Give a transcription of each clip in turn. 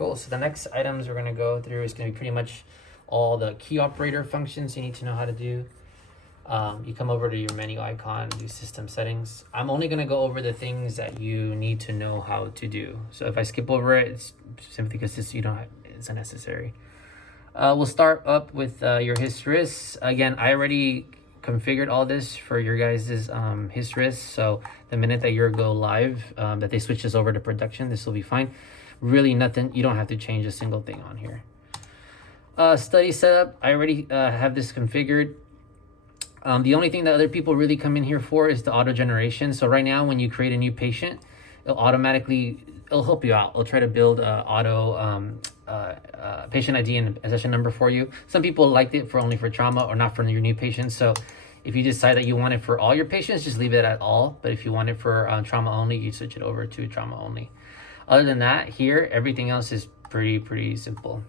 Cool. So the next items we're going to go through is going to be pretty much all the key operator functions you need to know how to do. You come over to your menu icon, do system settings. I'm only going to go over the things that you need to know how to do. So if I skip over it, it's simply because it's unnecessary. We'll start up with your histories. Again, I already configured all this for your guys' histories. So the minute that you go live, that they switch this over to production, this will be fine. Really nothing, you don't have to change a single thing on here. Study setup, I already have this configured. The only thing that other people really come in here for is the auto generation. So right now, when you create a new patient, it'll help you out. It'll try to build auto patient ID and session number for you. Some people liked it only for trauma or not for your new patients. So if you decide that you want it for all your patients, just leave it at all. But if you want it for trauma only, you switch it over to trauma only. Other than that, here, everything else is pretty simple.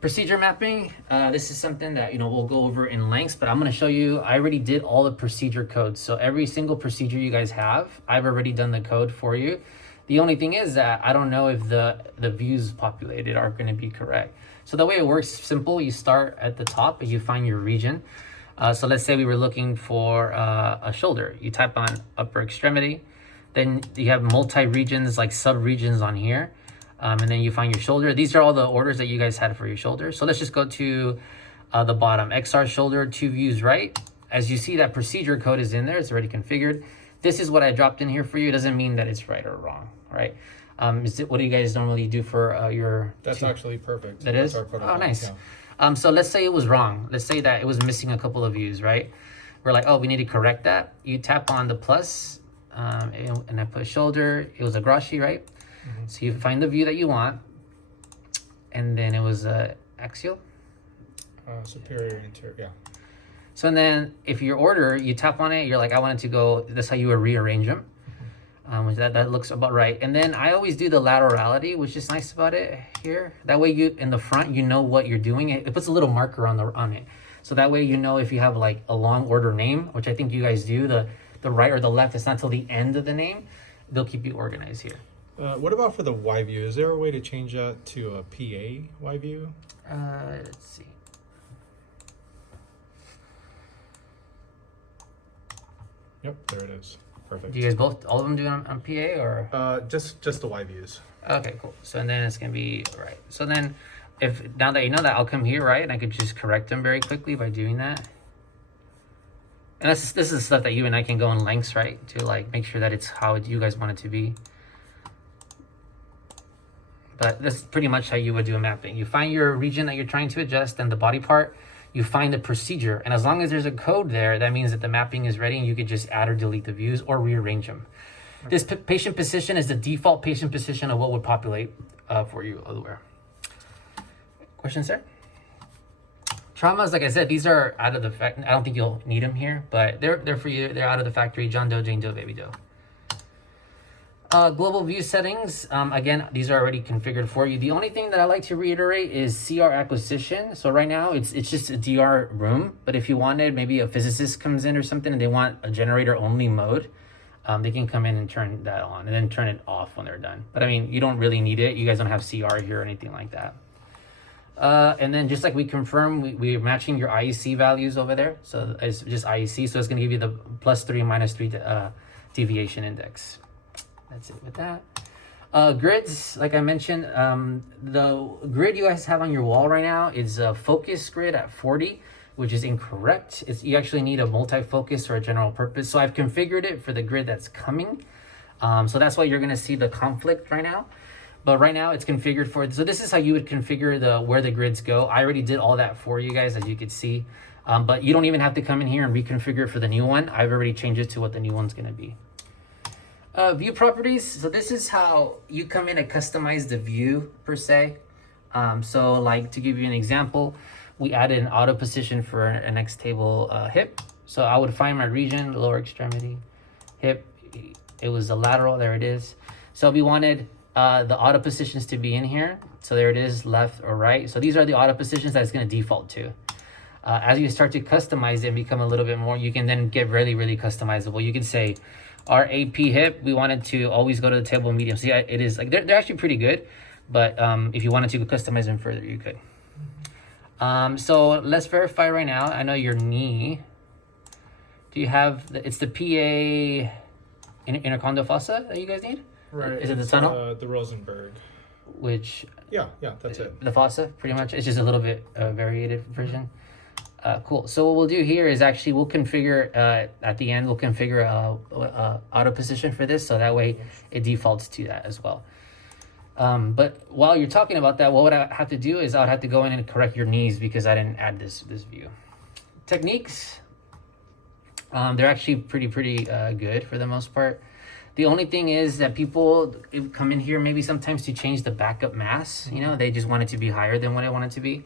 Procedure mapping, this is something that we'll go over in lengths, but I'm going to show you. I already did all the procedure codes. So every single procedure you guys have, I've already done the code for you. The only thing is that I don't know if the views populated are going to be correct. So the way it works, simple. You start at the top and you find your region. So let's say we were looking for a shoulder. You type on upper extremity. Then you have multi-regions, like sub-regions on here. And then you find your shoulder. These are all the orders that you guys had for your shoulder. So let's just go to the bottom. XR shoulder, 2 views right. As you see, that procedure code is in there. It's already configured. This is what I dropped in here for you. It doesn't mean that it's right or wrong, right? What do you guys normally do for your... That's actually perfect. That is? Oh, nice. Yeah. So let's say it was wrong. Let's say that it was missing a couple of views, right? We're like, oh, we need to correct that. You tap on the plus, and I put shoulder. It was a Grashi, right? Mm-hmm. So you find the view that you want, and then it was axial. Superior, interior, yeah. So then if your order, you tap on it, you're like, I want it to go, that's how you would rearrange them. That looks about right. And then I always do the laterality, which is nice about it here. That way you, in the front, you know what you're doing. It puts a little marker on it. So that way you know if you have like a long order name, which I think you guys do, the right or the left, it's not till the end of the name. They'll keep you organized here. What about for the Y view? Is there a way to change that to a PA Y view? Let's see. Yep, there it is. Perfect. Do you guys all of them do it on PA or? Just the Y views. Okay, cool. So then it's gonna be right. So then, now that you know that, I'll come here, right, and I could just correct them very quickly by doing that. And this is stuff that you and I can go in lengths, right, to like make sure that it's how you guys want it to be. But that's pretty much how you would do a mapping. You find your region that you're trying to adjust and the body part, you find the procedure. And as long as there's a code there, that means that the mapping is ready and you could just add or delete the views or rearrange them. Okay. This patient position is the default patient position of what would populate for you elsewhere. Questions there? Traumas, like I said, these are out of the factory. I don't think you'll need them here, but they're for you. They're out of the factory. John Doe, Jane Doe, Baby Doe. Global view settings, again, these are already configured for you. The only thing that I like to reiterate is CR acquisition. So right now it's just a DR room, but if you wanted, maybe a physicist comes in or something and they want a generator only mode, they can come in and turn that on and then turn it off when they're done. But I mean, you don't really need it. You guys don't have CR here or anything like that. And then just like we confirmed, we're matching your IEC values over there. So it's just IEC. So it's going to give you the +3 and -3 deviation index. That's it with that. Grids, like I mentioned, the grid you guys have on your wall right now is a focus grid at 40, which is incorrect. You actually need a multi-focus or a general purpose. So I've configured it for the grid that's coming. So that's why you're going to see the conflict right now. But right now it's configured for, so this is how you would configure where the grids go. I already did all that for you guys, as you could see. But you don't even have to come in here and reconfigure it for the new one. I've already changed it to what the new one's going to be. View properties. So this is how you come in and customize the view per se. So like to give you an example, we added an auto position for an next table hip. So I would find my region, lower extremity, hip. It was the lateral, there it is. So we wanted the auto positions to be in here. So there it is, left or right. So these are the auto positions that it's going to default to. As you start to customize it and become a little bit more, you can then get really, really customizable. You can say, our AP hip, we wanted to always go to the table medium. See, it is like, they're actually pretty good. But if you wanted to customize them further, you could. So let's verify right now. I know your knee. Do you have it's the PA intercondo fossa that you guys need? Right. Is it the tunnel? The Rosenberg. Which? Yeah, that's it. The fossa, pretty much. It's just a little bit variated version. Cool. So what we'll do here is actually we'll configure at the end we'll configure a auto position for this, so that way it defaults to that as well. But while you're talking about that, what would I have to do is I would have to go in and correct your knees because I didn't add this view. Techniques, they're actually pretty good for the most part. The only thing is that people come in here maybe sometimes to change the backup mass. You know, they just want it to be higher than what I want it to be.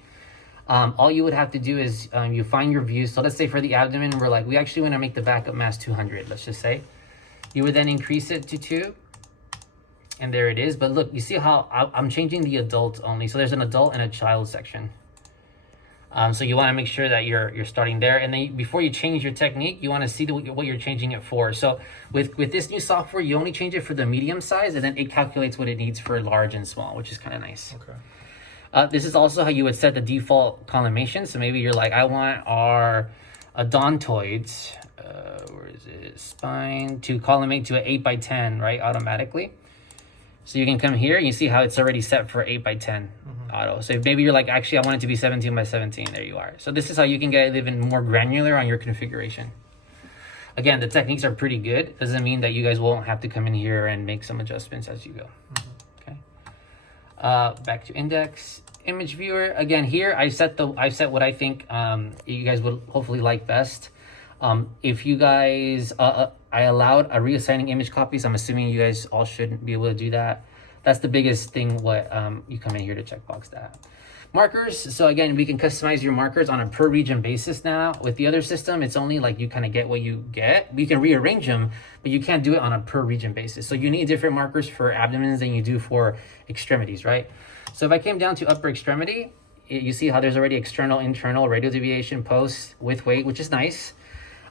All you would have to do is you find your views. So let's say for the abdomen, we're like, we actually want to make the backup mass 200, let's just say. You would then increase it to 2. And there it is. But look, you see how I'm changing the adult only. So there's an adult and a child section. So you want to make sure that you're starting there. And then before you change your technique, you want to see what you're changing it for. So with this new software, you only change it for the medium size, and then it calculates what it needs for large and small, which is kind of nice. Okay. This is also how you would set the default collimation. So maybe you're like, I want our odontoids, where is it, spine, to collimate to an 8x10, right, automatically. So you can come here and you see how it's already set for 8x10 auto. So maybe you're like, actually, I want it to be 17x17. There you are. So this is how you can get even more granular on your configuration. Again, the techniques are pretty good. Doesn't mean that you guys won't have to come in here and make some adjustments as you go. Okay. Back to index image viewer. Again, here I set what I think you guys would hopefully like best. If you guys, I allowed reassigning image copies. I'm assuming you guys all should be able to do that. That's the biggest thing what you come in here to checkbox that. Markers. So again, we can customize your markers on a per region basis now. With the other system, it's only like you kind of get what you get. You can rearrange them, but you can't do it on a per region basis. So you need different markers for abdomens than you do for extremities, right? So if I came down to upper extremity, you see how there's already external, internal, radial deviation, post, with weight, which is nice.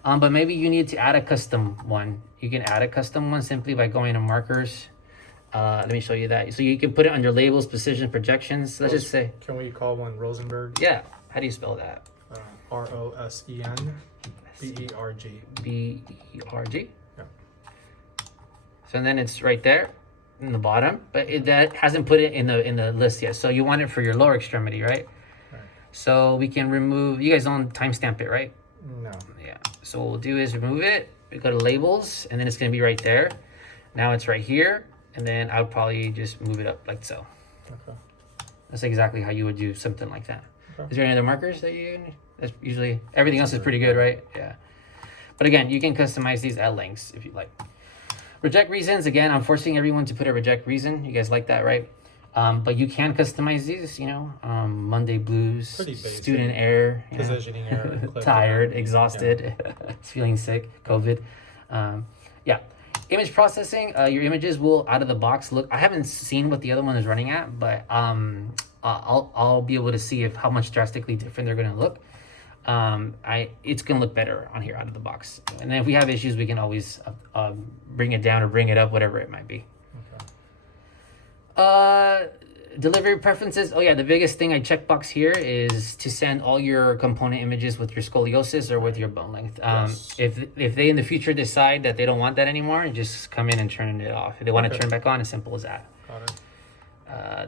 But maybe you need to add a custom one. You can add a custom one simply by going to markers. Let me show you that. So you can put it under labels, precision, projections. Let's just say. Can we call one Rosenberg? Yeah. How do you spell that? Rosenberg. Berg. Yeah. So then it's right there in the bottom, but that hasn't put it in the list yet. So you want it for your lower extremity, right? Right. So we can remove. You guys don't timestamp it, right? No. Yeah. So what we'll do is remove it. We go to labels, and then it's going to be right there. Now it's right here, and then I would probably just move it up like so. Okay. That's exactly how you would do something like that. Okay. Is there any other markers that you? That's usually everything else is pretty good, right? Yeah. But again, you can customize these at lengths if you like. Reject reasons. Again, I'm forcing everyone to put a reject reason. You guys like that, right? But you can customize these, you know, Monday blues, student error, positioning error, tired, exhausted, feeling sick, COVID. Yeah. Image processing, your images will out of the box look, I haven't seen what the other one is running at, but I'll be able to see if how much drastically different they're going to look. It's going to look better on here out of the box. And then if we have issues, we can always bring it down or bring it up, whatever it might be. Delivery preferences. Oh yeah, the biggest thing I checkbox here is to send all your component images with your scoliosis or with your bone length. Yes. If they in the future decide that they don't want that anymore, just come in and turn it off. If they want to turn back on, as simple as that. Got it.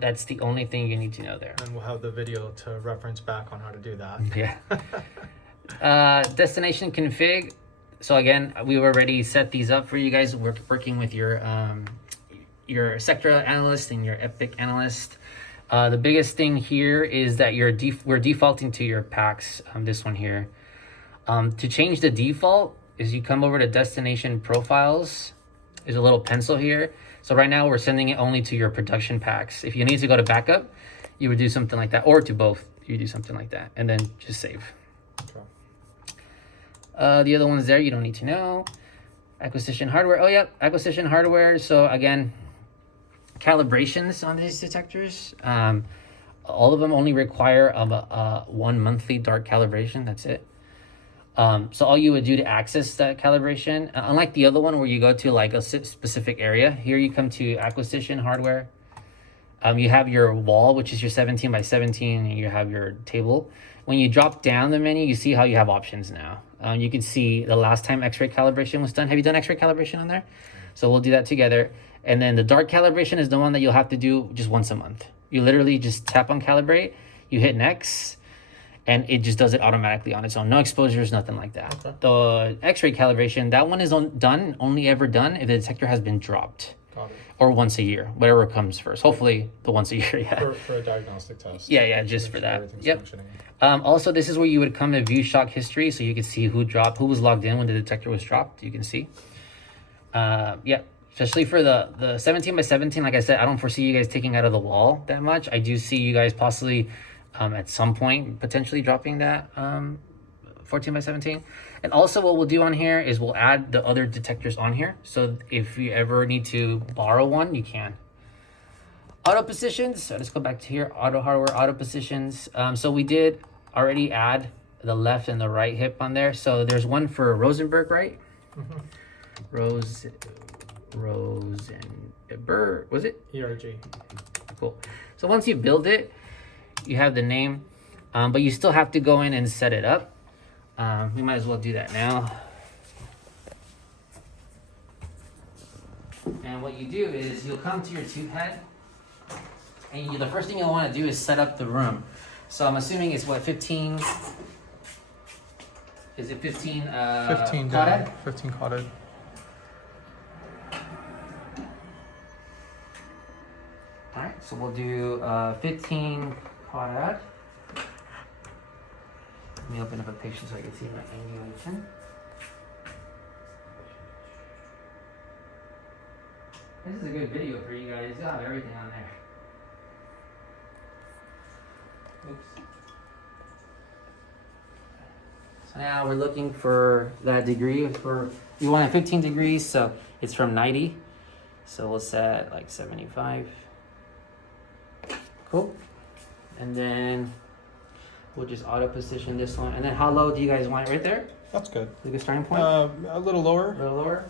That's the only thing you need to know there. And we'll have the video to reference back on how to do that. Yeah. Destination config. So again, we've already set these up for you guys. We're working with your sector analyst and your epic analyst. The biggest thing here is that we're defaulting to your packs. This one here. To change the default is you come over to destination profiles. There's a little pencil here. So right now we're sending it only to your production packs. If you need to go to backup, you would do something like that, or to both. You do something like that, and then just save. Okay. The other ones there you don't need to know. Acquisition hardware. Oh yeah, acquisition hardware. So again, calibrations on these detectors. All of them only require one monthly dark calibration. That's it. So all you would do to access that calibration, unlike the other one where you go to like a specific area, here you come to acquisition hardware. You have your wall, which is your 17 by 17, and you have your table. When you drop down the menu, you see how you have options now. You can see the last time X-ray calibration was done. Have you done X-ray calibration on there? So we'll do that together. And then the dark calibration is the one that you'll have to do just once a month. You literally just tap on calibrate, you hit next, and it just does it automatically on its own. No exposures, nothing like that. Okay. The X-ray calibration, that one is done, only ever done if the detector has been dropped. Got it. Or once a year, whatever comes first. Hopefully the once a year, yeah. For a diagnostic test. Yeah, just Make for sure that. everything's Yep. functioning. Also, this is where you would come to view shock history, so you can see who was logged in when the detector was dropped. You can see. Yeah, especially for the 17 by 17. Like I said, I don't foresee you guys taking out of the wall that much. I do see you guys possibly at some point potentially dropping that 14 by 17. And also what we'll do on here is we'll add the other detectors on here. So if you ever need to borrow one, you can. Auto positions. So let's go back to here. Auto hardware, auto positions. So we did already add the left and the right hip on there. So there's one for Rosenberg, right? Rosenberg, was it? ERG. Cool. So once you build it, you have the name, but you still have to go in and set it up. We might as well do that now. And what you do is you'll come to your tube head, and the first thing you'll want to do is set up the room. So I'm assuming it's what, 15? Is it 15? 15 quad down. head? 15 quaded. All right, so we'll do 15 quad. Let me open up a picture so I can see my angulation. This is a good video for you guys. You'll have everything on there. Oops. So now we're looking for that degree. We want a 15 degrees, so it's from 90. So we'll set like 75. Cool. And then we'll just auto position this one. And then how low do you guys want it? Right there? That's good. Is it a good starting point? A little lower. A little lower?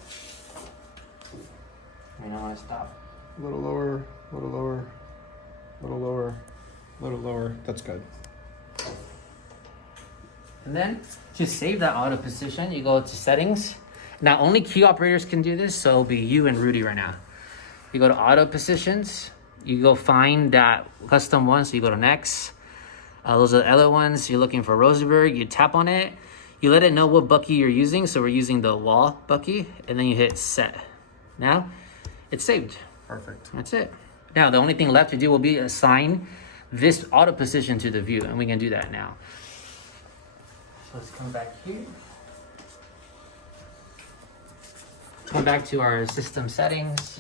I don't want to stop. A little lower. A little lower. A little lower. A little lower. That's good. And then just save that auto position. You go to settings. Now only key operators can do this, so it'll be you and Rudy right now. You go to auto positions. You go find that custom one, so you go to next. Those are the other ones. You're looking for Rosenberg. You tap on it. You let it know what bucky you're using. So we're using the wall bucky, and then you hit set. Now it's saved. Perfect. That's it. Now the only thing left to do will be assign this auto position to the view, and we can do that now. So let's come back here. Come back to our system settings.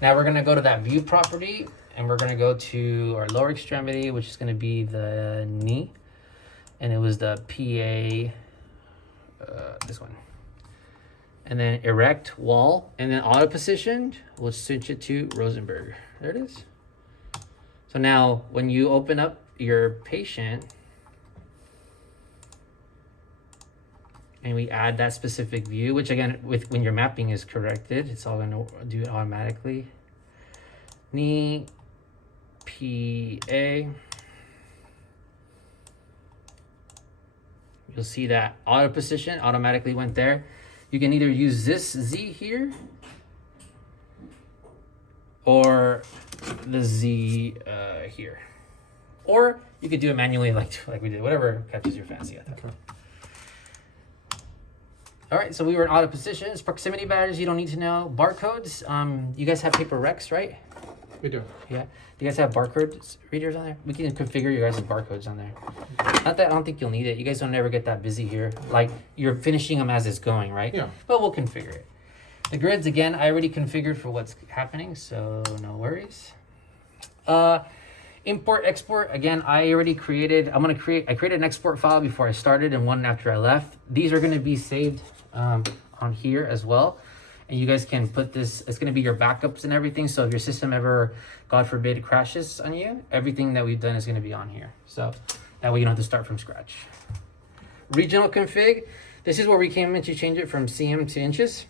Now we're gonna go to that view property, and we're gonna go to our lower extremity, which is gonna be the knee, and it was the PA, this one. And then erect wall, and then auto position, we'll switch it to Rosenberg. There it is. So now when you open up your patient, and we add that specific view, which again, when your mapping is corrected, it's all gonna do it automatically. Knee, PA. You'll see that auto position automatically went there. You can either use this Z here or the Z here. Or you could do it manually like we did, whatever catches your fancy at that. Okay. All right, so we were in auto positions. Proximity badges, you don't need to know. Barcodes, you guys have paper Rex, right? We do. Yeah. Do you guys have barcode readers on there? We can configure your guys' barcodes on there. Not that I don't think you'll need it. You guys don't ever get that busy here. Like, you're finishing them as it's going, right? Yeah. But we'll configure it. The grids, again, I already configured for what's happening, so no worries. Import, export, again, I already created, I created an export file before I started and one after I left. These are gonna be saved on here as well. And you guys can put this, it's gonna be your backups and everything. So if your system ever, God forbid, crashes on you, everything that we've done is gonna be on here. So that way you don't have to start from scratch. Regional config, this is where we came in to change it from CM to inches.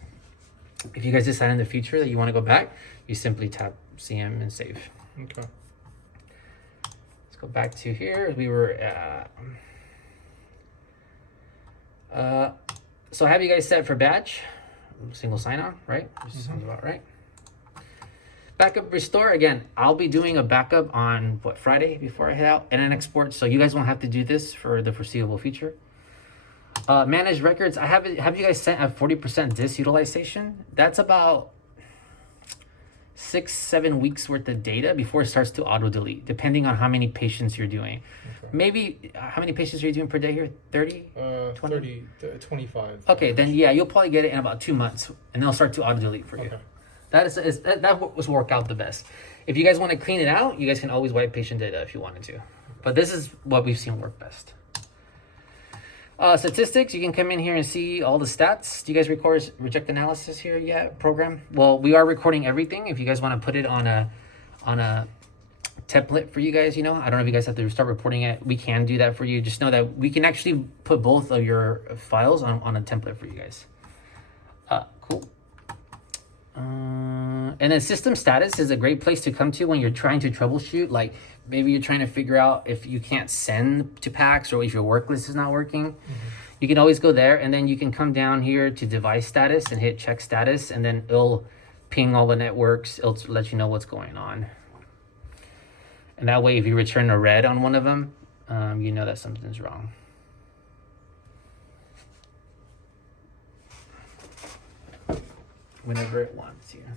If you guys decide in the future that you wanna go back, you simply tap CM and save. Okay. Let's go back to here. We were at... so I have you guys set for batch. Single sign-on, right? Sounds about right. Backup restore, again, I'll be doing a backup on, what, Friday before I head out, and an export, so you guys won't have to do this for the foreseeable future. Manage records, I have you guys set at 40% disk utilization. That's about 6-7 weeks worth of data before it starts to auto delete, depending on how many patients you're doing. Okay. Maybe, how many patients are you doing per day here? 30? 20? 25. Okay, then yeah, you'll probably get it in about 2 months, and they'll start to auto delete for you. Okay. That was work out the best. If you guys want to clean it out, you guys can always wipe patient data if you wanted to. But this is what we've seen work best. Statistics, you can come in here and see all the stats. Do you guys record reject analysis here yet, program? Well, we are recording everything. If you guys want to put it on a template for you guys, you know, I don't know if you guys have to start reporting it. We can do that for you. Just know that we can actually put both of your files on a template for you guys. Cool. And then system status is a great place to come to when you're trying to troubleshoot. Like maybe you're trying to figure out if you can't send to PAX or if your work list is not working. You can always go there, and then you can come down here to device status and hit check status, and then it'll ping all the networks. It'll let you know what's going on. And that way, if you return a red on one of them, you know that something's wrong. Whenever it wants here.